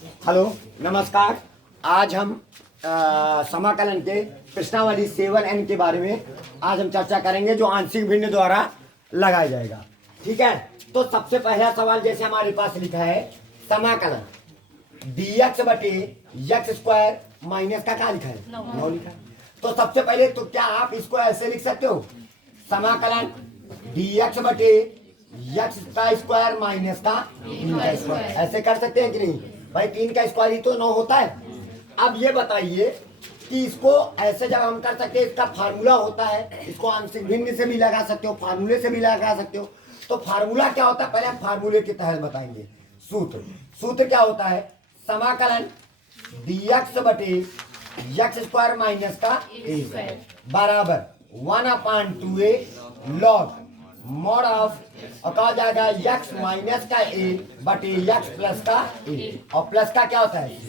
Hello, नमस्कार। आज हम समाकलन के प्रश्नावली 7n के बारे में आज हम चर्चा करेंगे, जो आंशिक भिन्न द्वारा लगाया जाएगा। ठीक है, तो सबसे पहला सवाल जैसे हमारे पास लिखा है, समाकलन dx बटे x स्क्वायर माइनस का क्या लिखा है? 9 लिखा है। तो सबसे पहले तो क्या आप इसको ऐसे लिख सकते हो, समाकलन dx बटे x का स्क्वायर माइनस का 3 का स्क्वायर, ऐसे कर सकते हैं कि नहीं भाई? 3 का स्क्वायर ही तो 9 होता है। अब ये बताइए कि इसको ऐसे जब हम कर सकते हैं, इसका फार्मूला होता है, इसको आंशिक भिन्न से भी लगा सकते हो, फार्मूले से भी लगा सकते हो। तो फार्मूला क्या होता है, पहले हम फार्मूले के तहत बताएंगे। सूत्र क्या होता है, समाकलन dx बटे x स्क्वायर माइनस का a बराबर 1/2a लॉग मॉड ऑफ, और कहा जाएगा x माइनस का a बटे x प्लस का a, और प्लस का क्या होता है c।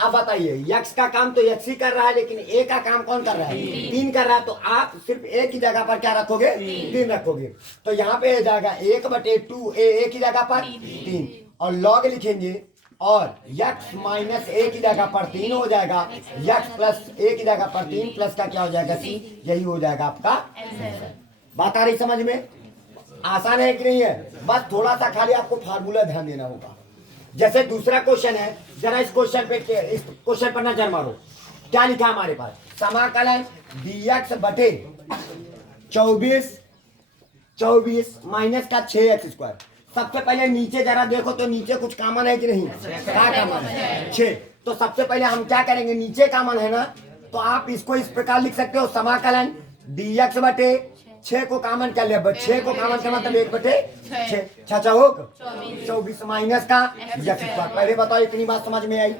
अब बताइए, x का काम तो x ही कर रहा है, लेकिन a का काम कौन कर रहा है? 3 कर रहा है। तो आप सिर्फ a की जगह पर क्या रखोगे? 3 रखोगे। तो यहाँ पे आ जाएगा 1/2a, a की जगह पर 3, और लॉग लिखेंगे, और x माइनस a की जगह पर 3 हो जाएगा, x प्लस a की जगह पर 3, प्लस का क्या हो जाएगा? c। यही हो जाएगा आपका। बात आ रही समझ में? आसान है कि नहीं है? बस थोड़ा सा खाली आपको फार्मूला ध्यान देना होगा। जैसे दूसरा क्वेश्चन है, जरा इस क्वेश्चन पर नजर मारो। क्या लिखा है हमारे पास, समाकलन dx बटे 24 माइनस का 6x स्क्वायर। सबसे पहले नीचे जरा देखो तो नीचे कुछ कॉमन है कि नहीं? क्या कॉमन है? 6। तो सबसे पहले हम क्या करेंगे, नीचे कॉमन है ना, तो आप इसको इस प्रकार लिख सकते हो, समाकलन dx बटे 6 को कॉमन कर लिया, 6 को कॉमन का मतलब 1/6 हो 24 माइनस का x स्क्वायर। पहले बताओ इतनी बात समझ में आई?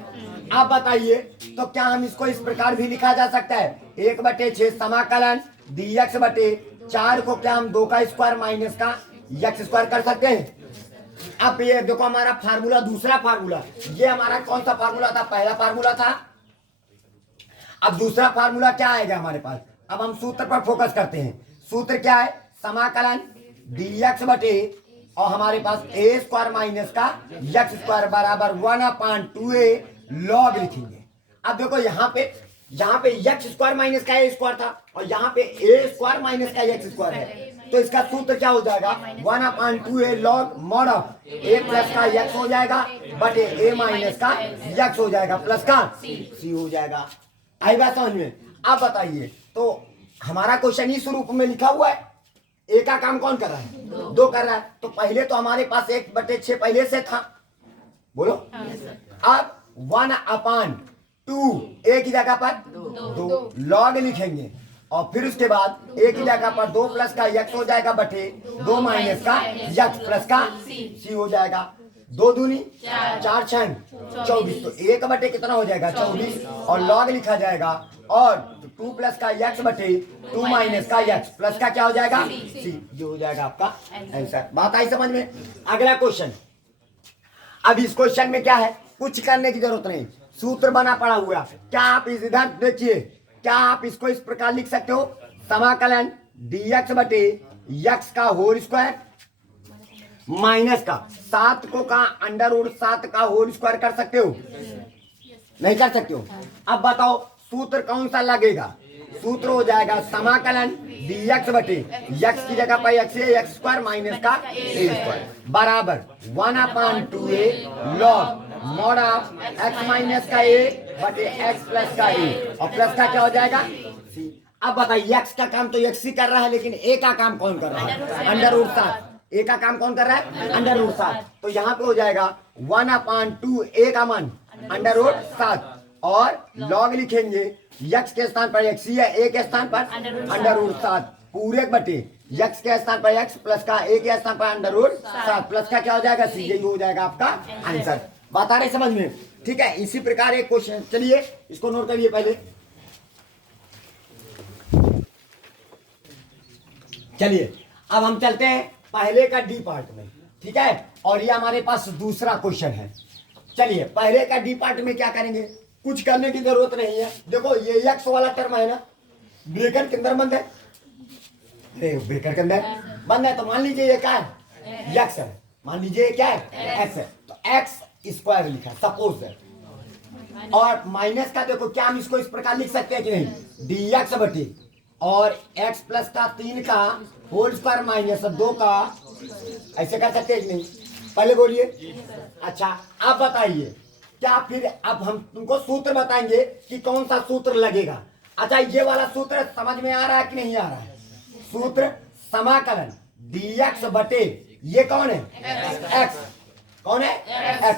आप बताइए, तो क्या हम इसको इस प्रकार भी लिखा जा सकता है, 1/6 समाकलन dx बटे 4 को क्या हम 2 का स्क्वायर माइनस का x स्क्वायर कर सकते हैं? अब ये देखो हमारा फार्मूला, दूसरा फार्मूला, ये हमारा कौन सा फार्मूला था? पहला फार्मूला था। अब दूसरा फार्मूला क्या आएगा हमारे पास? अब हम सूत्र पर फोकस करते हैं। सूत्र क्या है, समाकलन dx बटे, और हमारे पास a स्क्वायर माइनस का x स्क्वायर बराबर 1/2a लॉग लिखेंगे। अब देखो यहाँ पे x स्क्वायर माइनस का a स्क्वायर था, और यहाँ पे a स्क्वायर माइनस का x स्क्वायर है। तो इसका सूत्र क्या हो जाएगा, 1/2a log mod of a plus का x हो जाएगा बटे a माइनस का x हो जाएगा, प्लस का c हो जाएगा। आई बात समझ में? अब बताइए, तो हमारा क्वेश्चन इस रूप में लिखा हुआ है, a का काम कौन कर रहा है? 2 कर रहा है। तो पहले तो हमारे पास 1/6 पहले से था, बोलो। अब 1/2 a की जगह पर 2 लॉग लिखेंगे, और फिर उसके बाद a की जगह पर 2 प्लस का x हो जाएगा बटे 2 माइनस का x प्लस का c हो जाएगा। 2 दूनी 4 6 24, तो 1/, कितना हो जाएगा? 24, और लॉग लिखा जाएगा, और 2 प्लस का x बटे 2 माइनस का x प्लस का क्या हो जाएगा? c। ये हो जाएगा आपका आंसर। बात आई समझ में? अगला क्वेश्चन। अब इस क्वेश्चन में क्या है, कुछ करने की जरूरत नहीं, सूत्र बना पड़ा हुआ। क्या आप इधर देखिए, क्या आप इसको इस प्रकार लिख सकते हो, समाकलन dx बटे x का होल स्क्वायर माइनस का 7 को का √7 का होल स्क्वायर कर सकते हो? नहीं कर सकते हो। अब बताओ सूत्र कौन सा लगेगा? सूत्र हो जाएगा समाकलन dx बटे x की जगह पर x है, x स्क्वायर माइनस का a स्क्वायर बराबर 1/2a log mod of x minus का a बटे x प्लस का a, और प्लस का क्या हो जाएगा? c। अब बताइए, x का काम तो x ही कर रहा है, लेकिन a का काम कौन कर रहा है? √7। a का काम कौन कर रहा है? √7। तो यहाँ पे हो जाएगा 1/2a का मान √7, और लॉग लिखेंगे, x के स्थान पर x ही है, a के स्थान पर √7 पूरे बटे x के स्थान पर x प्लस का a के स्थान पर √7 प्लस का क्या हो जाएगा? c। यही हो जाएगा आपका आंसर। बात आ रही समझ में? ठीक है, इसी प्रकार एक क्वेश्चन, चलिए इसको नोट करिए पहले। चलिए अब हम चलते हैं पहले का डी पार्ट में, ठीक है, और ये हमारे पास दूसरा क्वेश्चन है। चलिए पहले का डी पार्ट में क्या करेंगे, कुछ करने की जरूरत नहीं है। देखो ये x वाला टर्म है ना, ब्रेकर के अंदर बंद है, ब्रेकर के अंदर बंद है, तो मान लीजिए ये क्या है? x है। मान लीजिए क्या है? x है। तो x स्क्वायर लिखा, सपोज है। और माइनस का देखो, क्या हम इसको इस प्रकार लिख सकते हैं कि नहीं, डी एक्स बटे और एक्स प्लस का 3 का होल स्क्वायर माइनस 2 का, ऐसे कर सकते हैं कि नहीं? पहले बोलिए। अच्छा अब बताइए, क्या फिर अब हम तुमको सूत्र बताएंगे कि कौन सा सूत्र लगेगा। अच्छा ये वाला सूत्र समझ में आ रहा है कि नहीं आ रहा है? सूत्र समाकलन dx बटे ये कौन है, x, कौन है, x,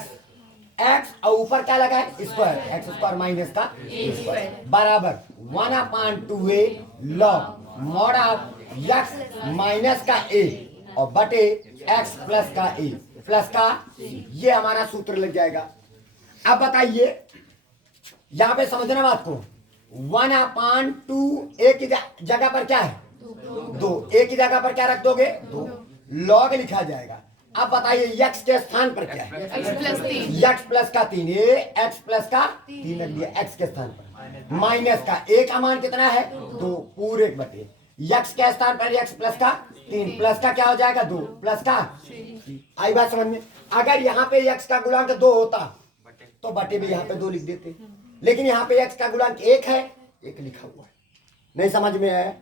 x और ऊपर क्या लगा है, स्क्वायर, एक्स स्क्वायर माइनस का स्क्वायर बराबर 1/2a log mod of x minus का a और बटे x प्लस का a प्लस का, ये हमारा सूत्र लग जाएगा। अब बताइए यहां पे समझना बात को, 1/2 एक की जगह पर क्या है, 2, एक की जगह पर क्या रख दोगे, 2, लॉग लिखा जाएगा। अब बताइए x के स्थान पर क्या है, x प्लस का 3, ये x प्लस का 3 रख दिया x के स्थान पर, माइनस का a का मान कितना है, 2 पूरे बटे x के स्थान पर x प्लस का 3 प्लस का क्या हो जाएगा, 2 प्लस का, आई बात समझ में? अगर यहाँ पे x का गुणांक 2 होता तो बटे में यहाँ पे 2 लिख देते, लेकिन यहाँ पे x का गुणांक 1 है, 1 लिखा हुआ है। नहीं समझ में आया?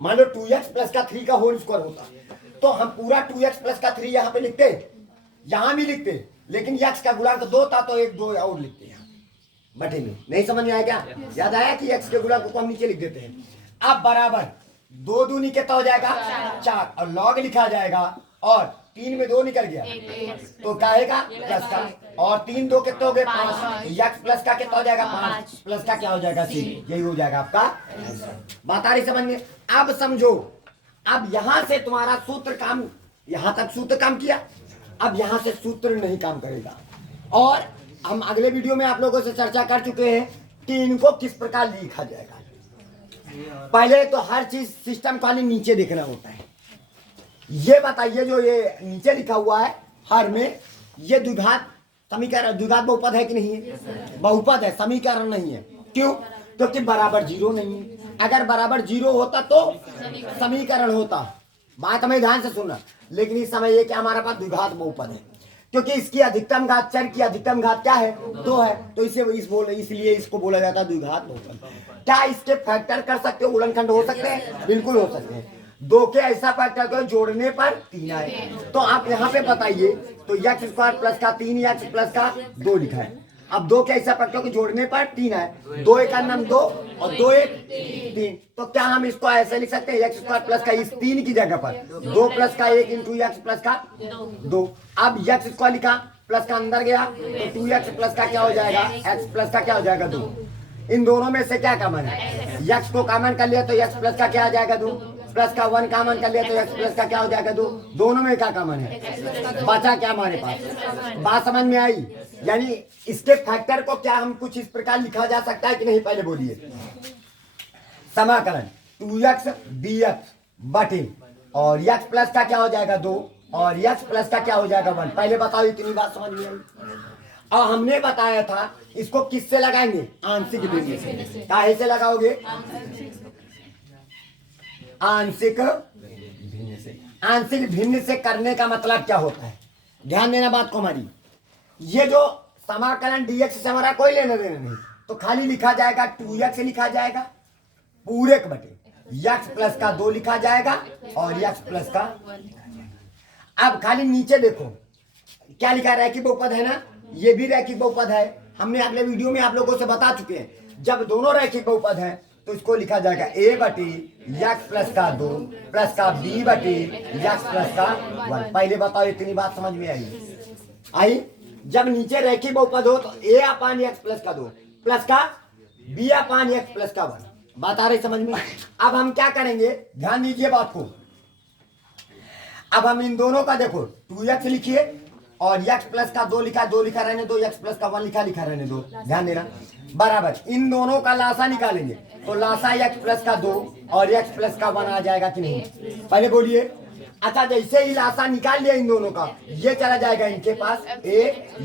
मान लो 2x प्लस का 3 का होल स्क्वायर होता तो हम पूरा 2x प्लस का 3 यहाँ पे लिखते, यहाँ भी लिखते, लेकिन x का गुणांक 2 था तो 1 2 और लिखते यहाँ बटे में। नहीं समझ में आया क्या? याद आया कि x के गुणांक को हम नीचे लिख देते हैं। अब बराबर 2 दूनी कितना हो जाएगा, 4 और लॉग लिखा जाएगा, और 3 में 2 निकल गया तो क्या आएगा, प्लस का, और 3 2 कितना हो गए, 5, x प्लस का कितना हो जाएगा, 5 प्लस का क्या हो जाएगा, 3, यही हो जाएगा आपका बात। आ रही समझ में? अब समझो, अब यहां से तुम्हारा सूत्र काम, यहां तक सूत्र काम किया, अब यहां से सूत्र नहीं काम करेगा। और हम अगले वीडियो में आप लोगों से चर्चा कर चुके हैं कि इनको किस प्रकार लिखा जाएगा। पहले तो हर चीज सिस्टम खाली नीचे देखना होता है। ये बताइए, जो ये नीचे लिखा हुआ है हर में, ये द्विघात समीकरण, द्विघात बहुपद है कि नहीं है? बहुपद है, समीकरण नहीं है। क्यों? क्योंकि बराबर 0 नहीं है। अगर बराबर 0 होता तो समीकरण होता। बात हमें ध्यान से सुनना। लेकिन इस समय ये क्या हमारे पास द्विघात बहुपद है, क्योंकि इसकी अधिकतम घात, चर की अधिकतम घात क्या है, 2 है, तो इसलिए इसको बोला जाता है द्विघात बहुपद। क्या इसके फैक्टर कर सकते हो, गुणनखंड हो सकते हैं? बिल्कुल हो सकते हैं। 2 के ऐसा फैक्टर करो जोड़ने पर 3 आए, तो आप यहाँ पे बताइए, तो x स्क्वायर प्लस का 3x प्लस का 2 लिखा है। अब 2 के ऐसा फैक्टर को जोड़ने पर 3 आए, 2 एक का नाम 2 और 2 एक 3, तो क्या हम इसको ऐसे लिख सकते हैं, x स्क्वायर प्लस का इस 3 की जगह पर 2 प्लस का 1 इंटू x प्लस का 2। अब x स्क्वायर लिखा, प्लस का अंदर गया तो 2x प्लस का क्या हो जाएगा, x प्लस का क्या हो जाएगा, 2। इन दोनों में से क्या कॉमन है, x को कॉमन कर लिया तो x प्लस का क्या आ जाएगा, 2, प्लस का 1 कॉमन कर लिया तो x प्लस का क्या हो जाएगा, 2। दोनों में क्या कॉमन है, बचा क्या हमारे पास? बात समझ में आई? यानी इसके फैक्टर को क्या हम कुछ इस प्रकार लिखा जा सकता है कि नहीं? पहले बोलिए। समाकलन 2x dx बटे और x प्लस का क्या हो जाएगा, 2, और x प्लस का क्या हो जाएगा, 1। पहले बताओ, इतनी बात समझ में आई? और हमने बताया था इसको किससे लगाएंगे, आंशिक भिन्न से। काहे से लगाओगे, आंशिक भिन्न से। आंशिक भिन्न से करने का मतलब क्या होता है, ध्यान देना बात को हमारी। ये जो समाकलन dx से हमारा कोई लेना देना नहीं, तो खाली लिखा जाएगा 2x लिखा जाएगा पूरे के बटे x प्लस का 2 लिखा जाएगा और x प्लस का। अब खाली नीचे देखो क्या लिखा, रैखिक बहुपद है ना, ये भी रैखिक बहुपद है। हमने अगले वीडियो में आप लोगों से बता चुके हैं, जब दोनों रैखिक बहुपद है तो इसको लिखा जाएगा a बटे x प्लस का 2 प्लस का b बटे x प्लस का 1। पहले बताओ, इतनी बात समझ में आई? जब नीचे रैखिक बहुपद हो तो a अपान x प्लस का 2 प्लस का b अपान x प्लस का 1। बात आ रही समझ में? अब हम क्या करेंगे, ध्यान दीजिए बात को। अब हम इन दोनों का देखो, 2x लिखिए और x प्लस का 2 लिखा, 2 लिखा रहने दो, x प्लस का 1 लिखा रहने दो, ध्यान देना। बराबर इन दोनों का लासा निकालेंगे तो लासा x प्लस का 2 और x प्लस का 1 आ जाएगा कि नहीं? पहले बोलिए। अच्छा, जैसे ही लासा निकाल लिया इन दोनों का, ये चला जाएगा इनके पास a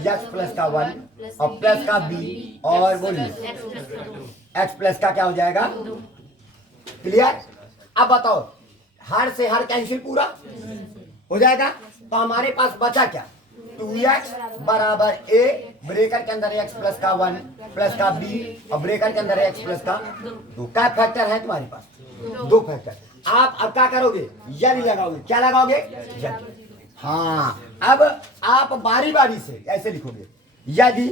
x प्लस का 1 और प्लस का b, और बोलिए x प्लस का क्या हो जाएगा, क्लियर? अब बताओ, हर से हर कैंसिल पूरा हो जाएगा, तो हमारे पास बचा क्या, 2x बराबर a, ब्रेकर के अंदर x प्लस का 1 प्लस का b और ब्रेकर के अंदर x प्लस का 2। क्या फैक्टर है तुम्हारे पास? 2 फैक्टर। आप अब क्या करोगे? यदि लगाओगे। क्या लगाओगे? यदि। हाँ, अब आप बारी बारी से ऐसे लिखोगे, यदि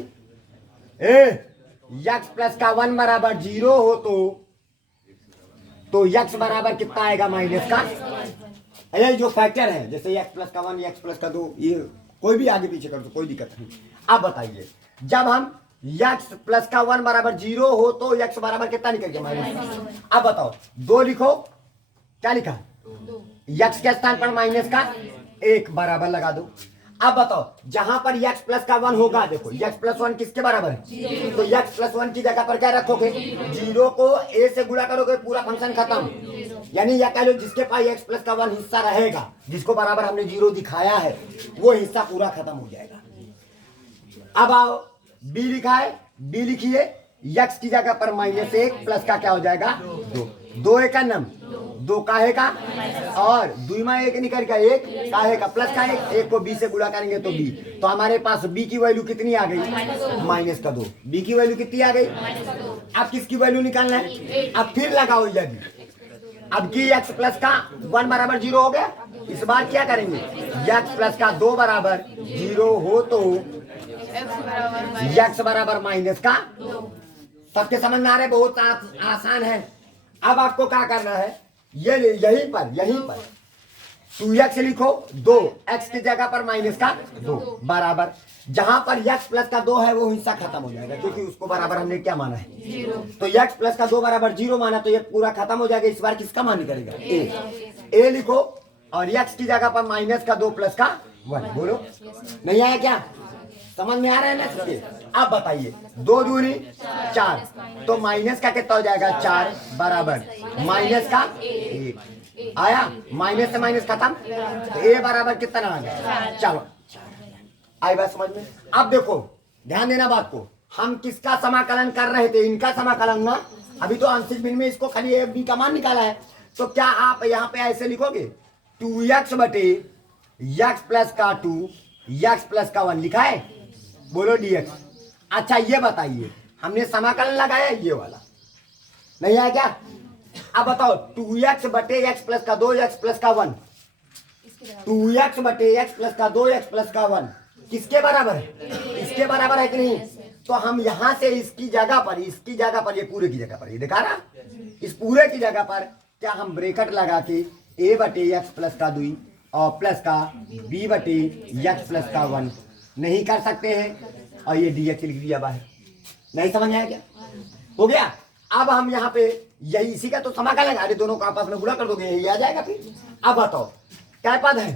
x प्लस का 1 बराबर 0 हो तो x बराबर कितना आएगा? माइनस का। ये जो फैक्टर है, जैसे x प्लस का 1, x प्लस का 2, ये कोई भी आगे पीछे कर दो, कोई दिक्कत नहीं। अब बताइए, जब हम x प्लस का 1 बराबर 0 हो तो x बराबर कितना निकल गया? माइनस। अब बताओ, 2 लिखो। क्या लिखा? x के स्थान पर माइनस का 1 बराबर लगा दो। अब बताओ, जहां पर x प्लस का 1 होगा, देखो x प्लस 1 किसके बराबर है? तो x प्लस 1 की जगह पर क्या रखोगे? 0 को a से गुणा करोगे, पूरा फंक्शन खत्म। यानी यह कह लो, जिसके पास x प्लस का 1 हिस्सा रहेगा, जिसको बराबर हमने 0 दिखाया है, वो हिस्सा पूरा खत्म हो जाएगा। अब आओ, b लिखा है, b लिखिए, x की जगह पर -1 प्लस का क्या हो जाएगा? 2। 2 एक नम 2 काहे का, और 2 में 1 निकल गया, 1 काहे का, प्लस का 1 को b से गुणा करेंगे तो b। तो हमारे पास b की वैल्यू कितनी आ गई? माइनस का 2। b की वैल्यू कितनी आ गई? अब किसकी वैल्यू निकालना है? अब फिर लगाओ यदि। अब की x प्लस का 1 बराबर 0 हो गया। इस बार क्या करेंगे? x प्लस का 2 बराबर 0 हो तो x बराबर माइनस का। सबके समझ में आ रहे? बहुत आसान है। अब आपको क्या करना है? ये यहीं पर 2x लिखो, 2 x की जगह पर माइनस का 2 बराबर, जहां पर x प्लस का 2 है वो हिस्सा खत्म हो जाएगा, क्योंकि उसको बराबर हमने क्या माना है? 0। तो x प्लस का 2 बराबर 0 माना, तो ये पूरा खत्म हो जाएगा। इस बार किसका मान निकलेगा? a लिखो, और x की जगह पर माइनस का 2 प्लस का 1। बोलो, नहीं आया क्या? समझ में आ रहा है ना सबके? अब बताइए, 2 दूनी 4, तो माइनस का कितना हो जाएगा? 4 बराबर माइनस का 1 आया। माइनस से माइनस खत्म, तो a बराबर कितना आ गया? चलो, आई बात समझ में? अब देखो, ध्यान देना बात को, हम किसका समाकलन कर रहे थे? इनका समाकलन ना। अभी तो आंशिक भिन्न में इसको खाली a b का मान निकाला है। तो क्या आप यहाँ पे ऐसे लिखोगे? 2x बटे x प्लस का 2 x प्लस का 1 लिखा है। बोलो dx। अच्छा, ये बताइए, हमने समाकलन लगाया ये वाला, नहीं आया क्या? अब बताओ, 2x बटे x प्लस का 2 x प्लस का 1, 2x बटे x प्लस का 2 x प्लस का 1 किसके बराबर है? इसके बराबर है कि नहीं? तो हम यहां से इसकी जगह पर ये पूरे की जगह पर, ये दिखा रहा, इस पूरे की जगह पर क्या हम ब्रेकेट लगा के a बटे x प्लस का 2 और प्लस का b बटे x प्लस का 1 नहीं कर सकते हैं? और ये dx लिख दिया बाहर। नहीं समझ आया क्या? हो गया। अब हम यहाँ पे यही, इसी का तो समाकलन, अरे दोनों को आपस में गुणा कर दोगे, यही आ जाएगा फिर। अब बताओ, क्या पद है?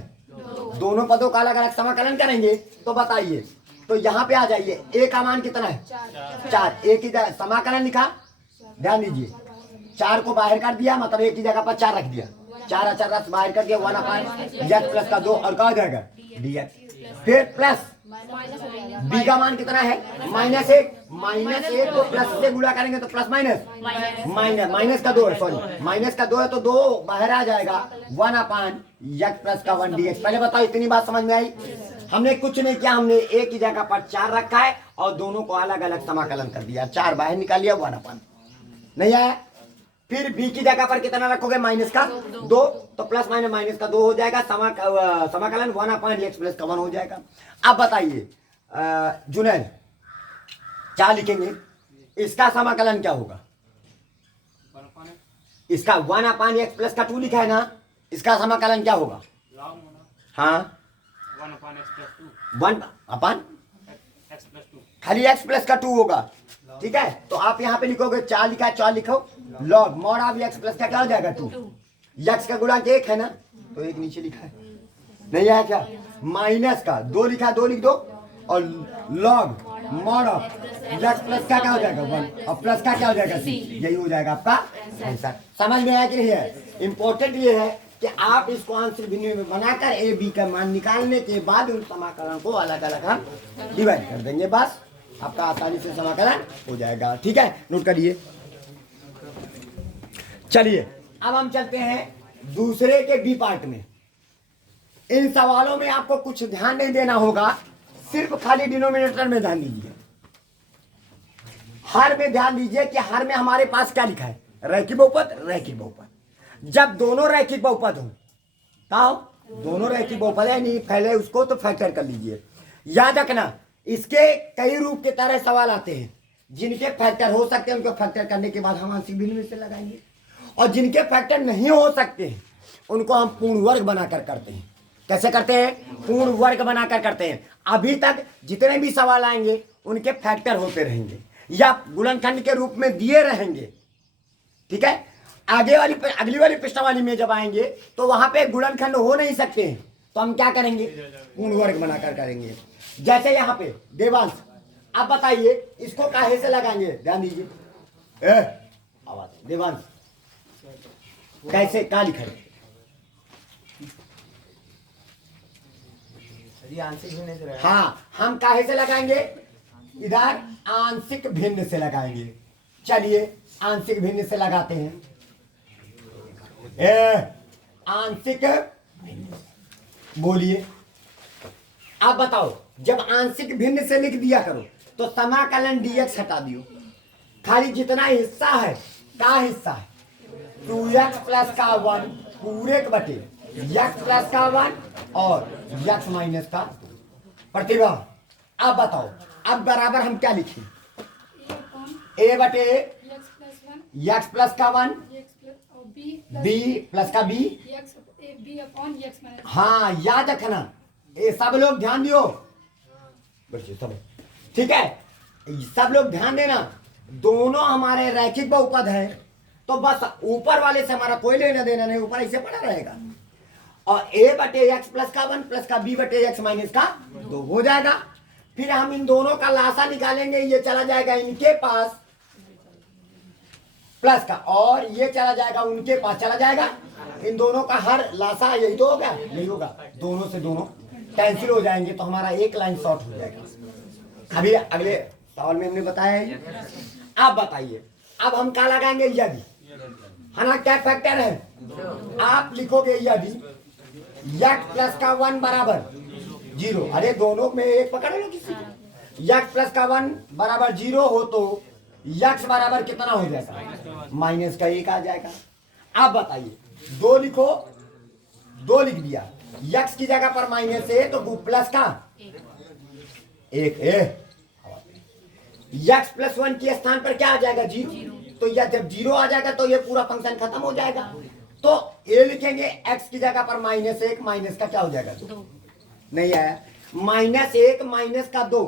दोनों पदों का अलग अलग समाकलन करेंगे, तो बताइए। तो यहाँ पे आ जाइए, a का मान कितना है? 4। a की जगह समाकलन लिखा, ध्यान दीजिए, 4 को बाहर कर दिया, मतलब a की जगह पर 4 रख दिया, 4 अचर रस बाहर कर दिया, 1 x प्लस का 2 और क्या हो जाएगा? dx। फिर प्लस b का मान कितना है? -1। -1 को प्लस से गुणा करेंगे तो प्लस माइनस का 2 है, सॉरी माइनस का 2 है, तो 2 बाहर आ जाएगा, 1 x प्लस का 1 dx। पहले बताओ, इतनी बात समझ में आई? हमने कुछ नहीं किया, हमने a की जगह पर 4 रखा है और दोनों को अलग अलग समाकलन कर दिया, 4 बाहर निकाल लिया, 1 नहीं आया। फिर b की जगह पर कितना रखोगे? माइनस का 2, तो प्लस माइनस का 2 हो जाएगा, समाकलन 1 x प्लस का 1 हो जाएगा। अब बताइए जुनैद, क्या लिखेंगे? इसका समाकलन क्या होगा? इसका 1 x प्लस का 2 लिखा है ना, इसका समाकलन क्या होगा? हाँ, 1 अपन खाली x प्लस का 2 होगा, ठीक है। तो आप यहाँ पे लिखोगे, 4 लिखा है, 4 लिखो, log mod of x plus का क्या हो जाएगा? 2। x का गुणा 1 है ना, तो 1 नीचे लिखा है, नहीं आया क्या? माइनस का 2 लिखा है, 2 लिख दो, और log mod of x plus का क्या हो जाएगा? 1, और प्लस का क्या हो जाएगा? c। यही हो जाएगा आपका आंसर। समझ में आया कि नहीं है? इंपॉर्टेंट ये है कि आप इसको आंसर भिन्न में बनाकर ए बी का मान निकालने के बाद उन समाकलन को अलग अलग हम डिवाइड कर देंगे, बस आपका आसानी से समाकलन हो जाएगा, ठीक है। नोट करिए। चलिए, अब हम चलते हैं दूसरे के बी पार्ट में। इन सवालों में आपको कुछ ध्यान नहीं देना होगा, सिर्फ खाली डिनोमिनेटर में ध्यान दीजिए, हर में ध्यान दीजिए कि हर में हमारे पास क्या लिखा है, रैखिक बहुपद, रैखिक बहुपद। जब दोनों रैखिक बहुपद हो, दोनों रैखिक बहुपद है, नहीं पहले उसको तो फैक्टर कर लीजिए। याद रखना इसके कई रूप के तरह सवाल आते हैं, जिनके फैक्टर हो सकते हैं उनको फैक्टर करने के बाद हम आंशिक भिन्न में से लगाएंगे, और जिनके फैक्टर नहीं हो सकते हैं उनको हम पूर्ण वर्ग बनाकर करते हैं। कैसे करते हैं? पूर्ण वर्ग बनाकर करते हैं। अभी तक जितने भी सवाल आएंगे उनके फैक्टर होते रहेंगे या गुणनखंड के रूप में दिए रहेंगे, ठीक है। आगे वाली अगली वाली प्रश्नावली में जब आएंगे तो वहां पे गुणनखंड हो नहीं सकते हैं, तो हम क्या करेंगे? पूर्ण वर्ग बनाकर करेंगे। जैसे यहाँ पे देवांश, आप बताइए इसको काहे से लगाएंगे? ध्यान दीजिए, आवाज देवांश कैसे क्या लिखा है? आंशिक भिन्न से हाँ, हम काहे से लगाएंगे? इधर आंशिक भिन्न से लगाएंगे। चलिए आंशिक भिन्न से लगाते हैं। आंशिक बोलिए, आप बताओ। जब आंशिक भिन्न से लिख दिया करो तो समाकलन dx हटा दियो, खाली जितना हिस्सा है, का हिस्सा है 2x प्लस का 1 पूरे के बटे x प्लस का 1 और x माइनस का 2। प्रतिभा आप बताओ, अब बराबर हम क्या लिखें? a बटे x प्लस का 1 b प्लस का b। हाँ याद रखना, ये सब लोग ध्यान दियो, सब ठीक है, सब लोग ध्यान देना। दोनों हमारे रैखिक बहुपद है तो बस ऊपर वाले से हमारा कोई लेना देना नहीं, ऊपर ऐसे पड़ा रहेगा। और a बटे x प्लस का 1 प्लस का b बटे x माइनस का 2 हो जाएगा। फिर हम इन दोनों का लासा निकालेंगे, ये चला जाएगा इनके पास प्लस का, और ये चला जाएगा उनके पास चला जाएगा। इन दोनों का हर लासा यही तो होगा, यही होगा। दोनों से दोनों कैंसिल हो जाएंगे तो हमारा एक लाइन शॉर्ट हो जाएगा। अभी अगले सवाल में हमने बताया है। आप बताइए, अब हम क्या लगाएंगे? यदि, है ना, क्या फैक्टर है? आप लिखोगे यदि x प्लस का 1 बराबर 0, अरे दोनों में एक पकड़ लो किसी को। x प्लस का 1 बराबर 0 हो तो x बराबर कितना हो जाएगा? माइनस का 1 आ जाएगा। आप बताइए, 2 लिखो, 2 लिख दिया, x की जगह पर माइनस है तो प्लस का 1 है। x प्लस 1 के स्थान पर क्या आ जाएगा? 0। तो यह जब 0 आ जाएगा तो ये पूरा फंक्शन खत्म हो जाएगा। तो a लिखेंगे, x की जगह पर माइनस 1, माइनस का क्या हो जाएगा? 2। नहीं आया, माइनस 1 माइनस का 2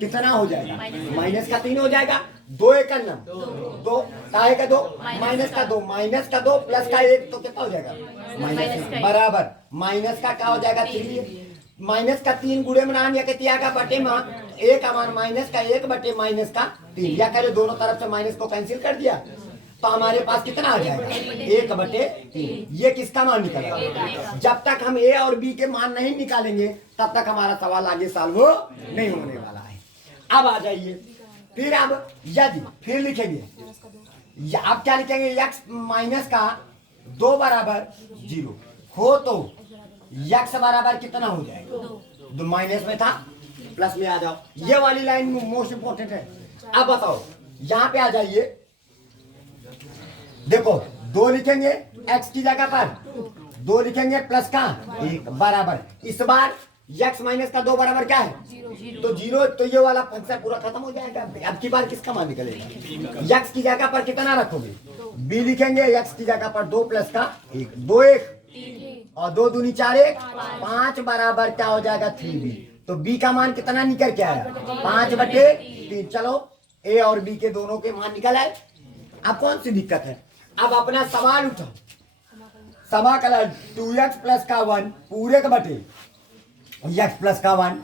कितना हो जाएगा? माइनस का 3 हो जाएगा। 2 1 का 2 काहे का 2 माइनस का 2, माइनस का 2 प्लस का 1 तो कितना हो जाएगा? माइनस बराबर माइनस का क्या हो जाएगा? 3। माइनस का 3 गुणे में नाम या कहती का बटे मान एक का मान माइनस का 1 बटे माइनस का 3, या कह दोनों तरफ से माइनस को कैंसिल कर दिया तो हमारे पास कितना आ जाएगा? 1 बटे 3। ये किसका मान निकला? जब तक हम a और b के मान नहीं निकालेंगे तब तक हमारा सवाल आगे सॉल्व नहीं होने वाला है। अब आ जाइए, फिर अब यदि फिर लिखेंगे, आप क्या लिखेंगे? x माइनस का 2 बराबर 0 हो तो x बराबर कितना हो जाएगा? 2 माइनस में था, प्लस में आ जाओ। ये वाली लाइन मोस्ट इंपोर्टेंट है। अब बताओ, यहां पे आ जाइए, देखो 2 लिखेंगे x की जगह पर, 2 लिखेंगे प्लस का 1 बराबर, इस बार x माइनस का 2 बराबर क्या है? 0। तो 0, तो ये वाला फंक्शन पूरा खत्म हो जाएगा। अब की बार किसका मान निकलेगा? x की जगह पर कितना रखोगे? b लिखेंगे, x की जगह पर 2 प्लस का 1, 2 1 और 2 दूनी 4 1 5 बराबर क्या हो जाएगा? 3b। तो b का मान कितना निकल के आया? 5 बटे 3। चलो a और b के दोनों के मान निकल आए। अब कौन सी दिक्कत है? अब अपना सवाल उठाओ, समाकलन 2x प्लस का 1 पूरे के बटे x प्लस का 1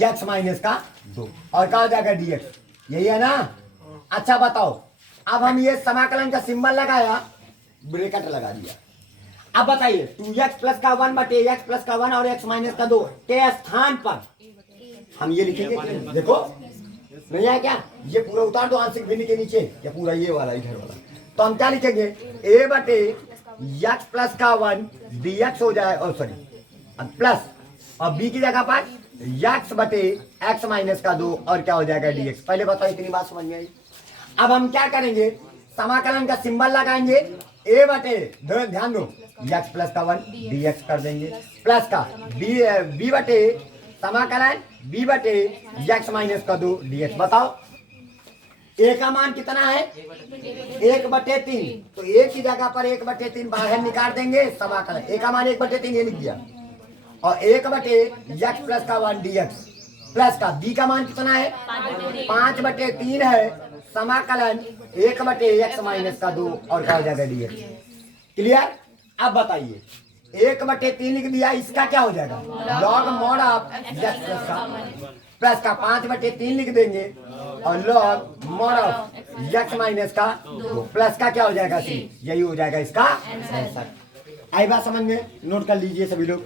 x माइनस का 2 और क्या हो जाएगा? dx। यही है ना? अच्छा बताओ, अब हम ये समाकलन का सिंबल लगाया, ब्रैकेट लगा दिया। अब बताइए 2x प्लस का 1 बटे x प्लस का 1 और x माइनस का 2 के स्थान पर हम ये लिखेंगे। देखो नहीं है क्या? ये पूरा उतार दो आंशिक भिन्न के नीचे, या पूरा ये वाला इधर वाला। तो हम क्या लिखेंगे? a बटे x प्लस का 1 dx हो जाए, और सॉरी प्लस, और b की जगह पर एक्स बटे एक्स माइनस का 2 और क्या हो जाएगा dx। पहले बताओ इतनी बात समझ में आई। अब हम क्या करेंगे, समाकलन का सिंबल लगाएंगे, a बटे ध्यान दो x प्लस का 1 dx कर देंगे, प्लस का b बटे समाकलन b बटे x माइनस का 2 dx। बताओ a का मान कितना है 1/3, तो a की जगह पर 1/3 बाहर निकाल देंगे, समाकलन a का मान 1/3 ये लिख दिया, और 1/x प्लस का 1 dx, प्लस का b का मान कितना है 5/3 है, समाकलन 1/x माइनस का 2 और क्या हो जाएगा dx। क्लियर। अब बताइए 1/3 लिख दिया, इसका क्या हो जाएगा log mod of x plus का 5/3 लिख देंगे, और log mod of x minus का 2 प्लस का क्या हो जाएगा c। यही हो जाएगा इसका आंसर। आई बात समझ में, नोट कर लीजिए सभी लोग।